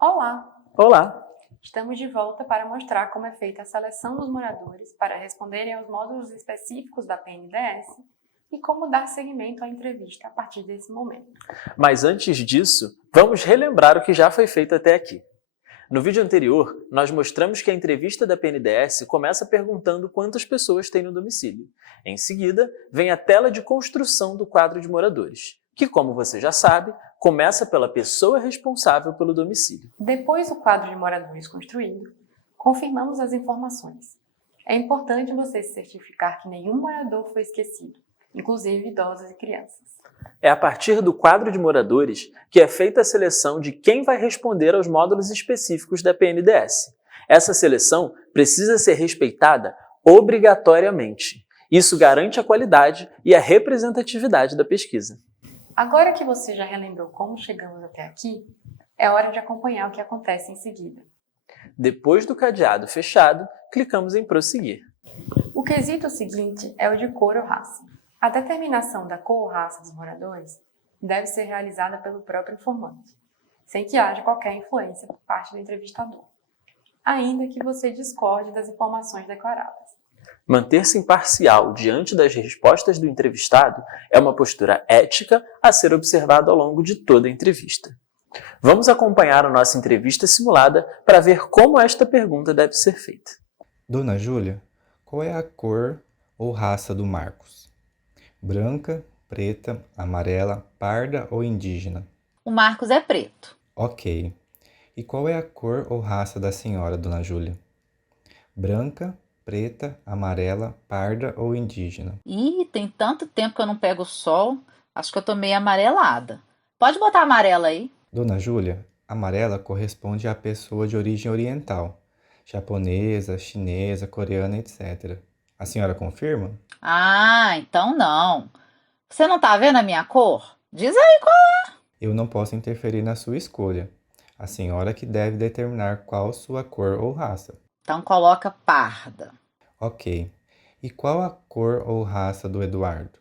Olá! Olá! Estamos de volta para mostrar como é feita a seleção dos moradores para responderem aos módulos específicos da PNDES e como dar seguimento à entrevista a partir desse momento. Mas antes disso, vamos relembrar o que já foi feito até aqui. No vídeo anterior, nós mostramos que a entrevista da PNDES começa perguntando quantas pessoas tem no domicílio. Em seguida, vem a tela de construção do quadro de moradores, que, como você já sabe, começa pela pessoa responsável pelo domicílio. Depois do quadro de moradores construído, confirmamos as informações. É importante você se certificar que nenhum morador foi esquecido, inclusive idosos e crianças. É a partir do quadro de moradores que é feita a seleção de quem vai responder aos módulos específicos da PNDES. Essa seleção precisa ser respeitada obrigatoriamente. Isso garante a qualidade e a representatividade da pesquisa. Agora que você já relembrou como chegamos até aqui, é hora de acompanhar o que acontece em seguida. Depois do cadeado fechado, clicamos em prosseguir. O quesito seguinte é o de cor ou raça. A determinação da cor ou raça dos moradores deve ser realizada pelo próprio informante, sem que haja qualquer influência por parte do entrevistador, ainda que você discorde das informações declaradas. Manter-se imparcial diante das respostas do entrevistado é uma postura ética a ser observada ao longo de toda a entrevista. Vamos acompanhar a nossa entrevista simulada para ver como esta pergunta deve ser feita. Dona Júlia, qual é a cor ou raça do Marcos? Branca, preta, amarela, parda ou indígena? O Marcos é preto. Ok. E qual é a cor ou raça da senhora, Dona Júlia? Branca, preta, amarela, parda ou indígena? Ih, tem tanto tempo que eu não pego o sol. Acho que eu tô meio amarelada. Pode botar amarela aí. Dona Júlia, amarela corresponde à pessoa de origem oriental, japonesa, chinesa, coreana, etc. A senhora confirma? Ah, então não. Você não tá vendo a minha cor? Diz aí qual. Eu não posso interferir na sua escolha. A senhora que deve determinar qual sua cor ou raça. Então coloca parda. Ok. E qual a cor ou raça do Eduardo?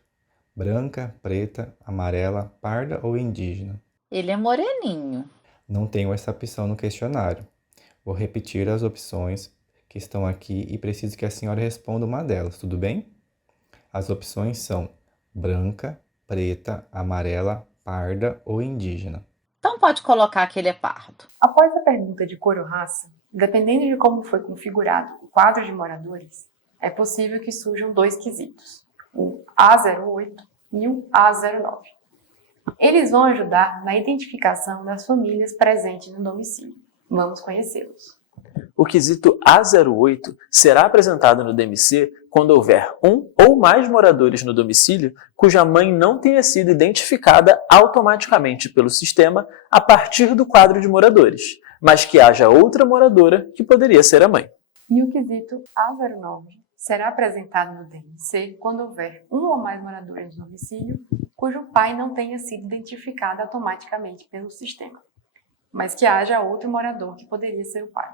Branca, preta, amarela, parda ou indígena? Ele é moreninho. Não tenho essa opção no questionário. Vou repetir as opções que estão aqui e preciso que a senhora responda uma delas, tudo bem? As opções são branca, preta, amarela, parda ou indígena. Então pode colocar que ele é pardo. Após a pergunta de cor ou raça, dependendo de como foi configurado o quadro de moradores, é possível que surjam dois quesitos, o A08 e o A09. Eles vão ajudar na identificação das famílias presentes no domicílio. Vamos conhecê-los. O quesito A08 será apresentado no DMC quando houver um ou mais moradores no domicílio cuja mãe não tenha sido identificada automaticamente pelo sistema a partir do quadro de moradores, mas que haja outra moradora que poderia ser a mãe. E o quesito A09 será apresentado no DMC quando houver um ou mais moradores no domicílio cujo pai não tenha sido identificado automaticamente pelo sistema, mas que haja outro morador que poderia ser o pai.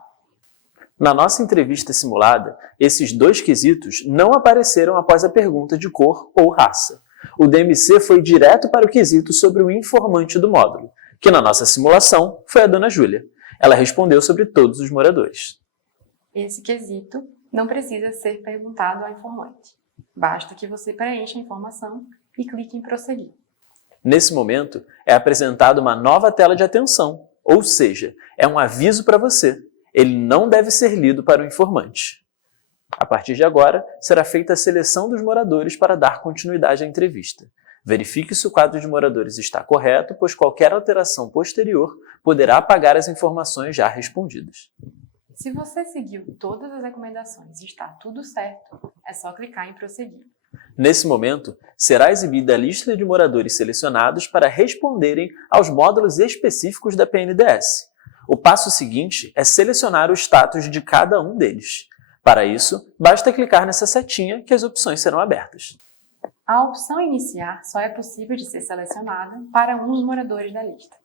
Na nossa entrevista simulada, esses dois quesitos não apareceram após a pergunta de cor ou raça. O DMC foi direto para o quesito sobre o informante do módulo, que na nossa simulação foi a Dona Júlia. Ela respondeu sobre todos os moradores. Esse quesito não precisa ser perguntado ao informante. Basta que você preencha a informação e clique em prosseguir. Nesse momento, é apresentada uma nova tela de atenção, ou seja, é um aviso para você. Ele não deve ser lido para o informante. A partir de agora, será feita a seleção dos moradores para dar continuidade à entrevista. Verifique se o quadro de moradores está correto, pois qualquer alteração posterior poderá apagar as informações já respondidas. Se você seguiu todas as recomendações e está tudo certo, é só clicar em prosseguir. Nesse momento, será exibida a lista de moradores selecionados para responderem aos módulos específicos da PNDES. O passo seguinte é selecionar o status de cada um deles. Para isso, basta clicar nessa setinha que as opções serão abertas. A opção Iniciar só é possível de ser selecionada para um dos moradores da lista.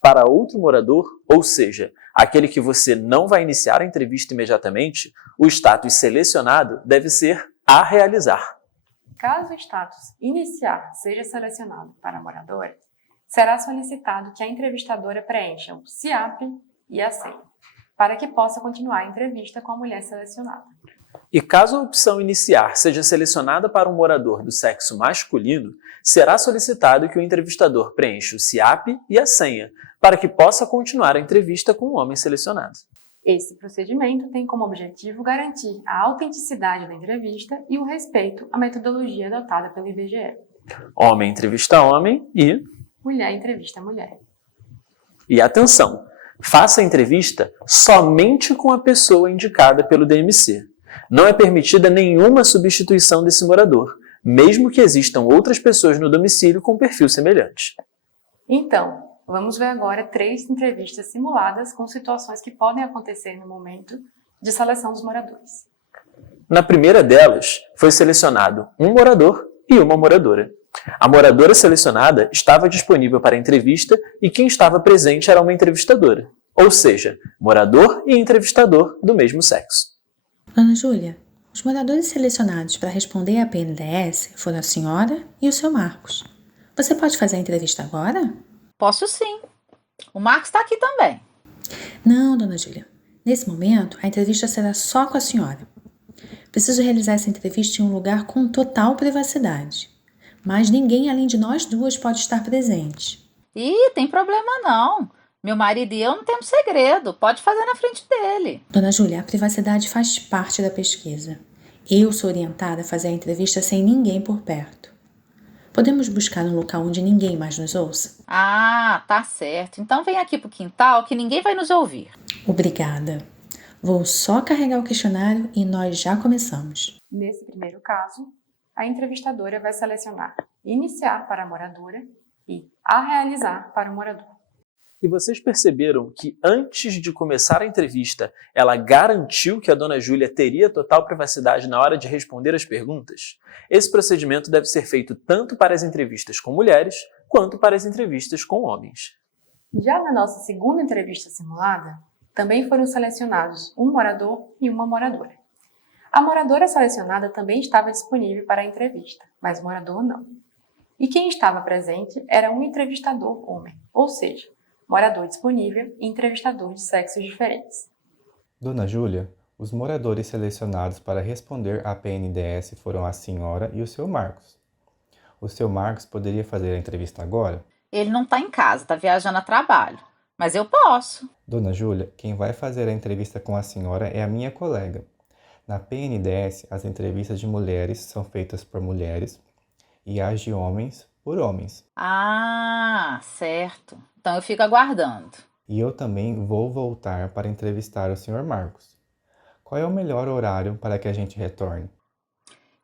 Para outro morador, ou seja, aquele que você não vai iniciar a entrevista imediatamente, o status selecionado deve ser a realizar. Caso o status Iniciar seja selecionado para morador, será solicitado que a entrevistadora preencha o CIAP e a senha, para que possa continuar a entrevista com a mulher selecionada. E caso a opção iniciar seja selecionada para um morador do sexo masculino, será solicitado que o entrevistador preencha o CIAP e a senha, para que possa continuar a entrevista com o homem selecionado. Esse procedimento tem como objetivo garantir a autenticidade da entrevista e o respeito à metodologia adotada pelo IBGE. Homem entrevista homem e... Mulher entrevista mulher. E atenção, faça a entrevista somente com a pessoa indicada pelo DMC. Não é permitida nenhuma substituição desse morador, mesmo que existam outras pessoas no domicílio com perfil semelhante. Então, vamos ver agora 3 entrevistas simuladas com situações que podem acontecer no momento de seleção dos moradores. Na primeira delas, foi selecionado um morador e uma moradora. A moradora selecionada estava disponível para a entrevista e quem estava presente era uma entrevistadora, ou seja, morador e entrevistador do mesmo sexo. Dona Júlia, os moradores selecionados para responder à PNDS foram a senhora e o seu Marcos. Você pode fazer a entrevista agora? Posso sim. O Marcos está aqui também. Não, Dona Júlia. Nesse momento, a entrevista será só com a senhora. Preciso realizar essa entrevista em um lugar com total privacidade. Mas ninguém além de nós duas pode estar presente. Ih, tem problema não. Meu marido e eu não temos segredo. Pode fazer na frente dele. Dona Júlia, a privacidade faz parte da pesquisa. Eu sou orientada a fazer a entrevista sem ninguém por perto. Podemos buscar um local onde ninguém mais nos ouça? Ah, tá certo. Então vem aqui pro quintal que ninguém vai nos ouvir. Obrigada. Vou só carregar o questionário e nós já começamos. Nesse primeiro caso, a entrevistadora vai selecionar iniciar para a moradora e a realizar para o morador. E vocês perceberam que antes de começar a entrevista, ela garantiu que a dona Júlia teria total privacidade na hora de responder as perguntas? Esse procedimento deve ser feito tanto para as entrevistas com mulheres, quanto para as entrevistas com homens. Já na nossa segunda entrevista simulada, também foram selecionados um morador e uma moradora. A moradora selecionada também estava disponível para a entrevista, mas o morador não. E quem estava presente era um entrevistador homem, ou seja, morador disponível e entrevistador de sexos diferentes. Dona Júlia, os moradores selecionados para responder à PNDS foram a senhora e o seu Marcos. O seu Marcos poderia fazer a entrevista agora? Ele não está em casa, está viajando a trabalho. Mas eu posso. Dona Júlia, quem vai fazer a entrevista com a senhora é a minha colega. Na PNDS, as entrevistas de mulheres são feitas por mulheres e as de homens por homens. Ah, certo. Então eu fico aguardando. E eu também vou voltar para entrevistar o Sr. Marcos. Qual é o melhor horário para que a gente retorne?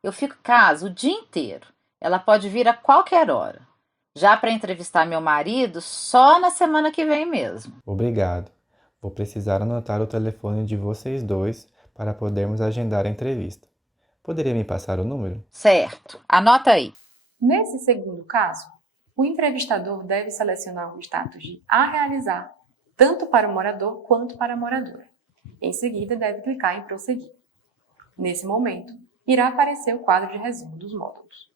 Eu fico em casa o dia inteiro. Ela pode vir a qualquer hora. Já para entrevistar meu marido, só na semana que vem mesmo. Obrigado. Vou precisar anotar o telefone de vocês dois para podermos agendar a entrevista. Poderia me passar o número? Certo. Anota aí. Nesse segundo caso, o entrevistador deve selecionar o status de a realizar, tanto para o morador quanto para a moradora. Em seguida, deve clicar em prosseguir. Nesse momento, irá aparecer o quadro de resumo dos módulos.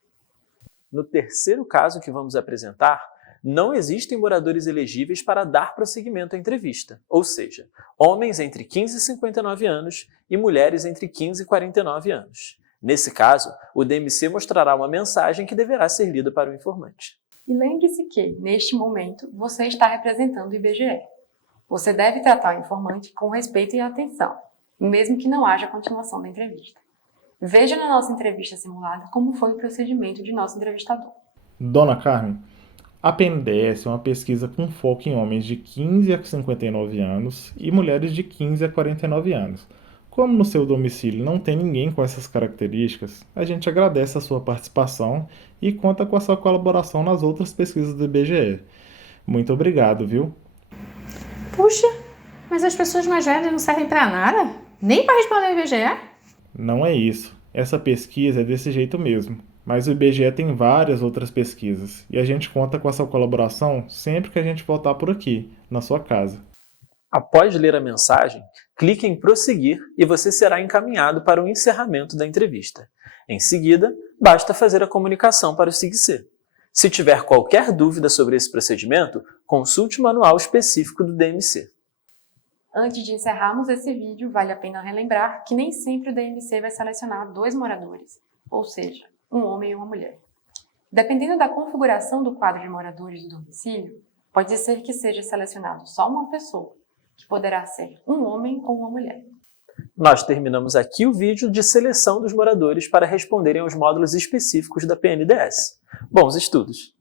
No terceiro caso que vamos apresentar, não existem moradores elegíveis para dar prosseguimento à entrevista, ou seja, homens entre 15 e 59 anos e mulheres entre 15 e 49 anos. Nesse caso, o DMC mostrará uma mensagem que deverá ser lida para o informante. E lembre-se que, neste momento, você está representando o IBGE. Você deve tratar o informante com respeito e atenção, mesmo que não haja continuação da entrevista. Veja na nossa entrevista simulada como foi o procedimento de nosso entrevistador. Dona Carmen, a PNDS é uma pesquisa com foco em homens de 15 a 59 anos e mulheres de 15 a 49 anos. Como no seu domicílio não tem ninguém com essas características, a gente agradece a sua participação e conta com a sua colaboração nas outras pesquisas do IBGE. Muito obrigado, viu? Puxa, mas as pessoas mais velhas não servem para nada? Nem para responder o IBGE? Não é isso. Essa pesquisa é desse jeito mesmo. Mas o IBGE tem várias outras pesquisas e a gente conta com a sua colaboração sempre que a gente voltar por aqui, na sua casa. Após ler a mensagem, clique em prosseguir e você será encaminhado para o encerramento da entrevista. Em seguida, basta fazer a comunicação para o SIG-C. Se tiver qualquer dúvida sobre esse procedimento, consulte o manual específico do DMC. Antes de encerrarmos esse vídeo, vale a pena relembrar que nem sempre o DMC vai selecionar 2 moradores, ou seja, um homem e uma mulher. Dependendo da configuração do quadro de moradores do domicílio, pode ser que seja selecionado só uma pessoa, que poderá ser um homem ou uma mulher. Nós terminamos aqui o vídeo de seleção dos moradores para responderem aos módulos específicos da PNDS. Bons estudos!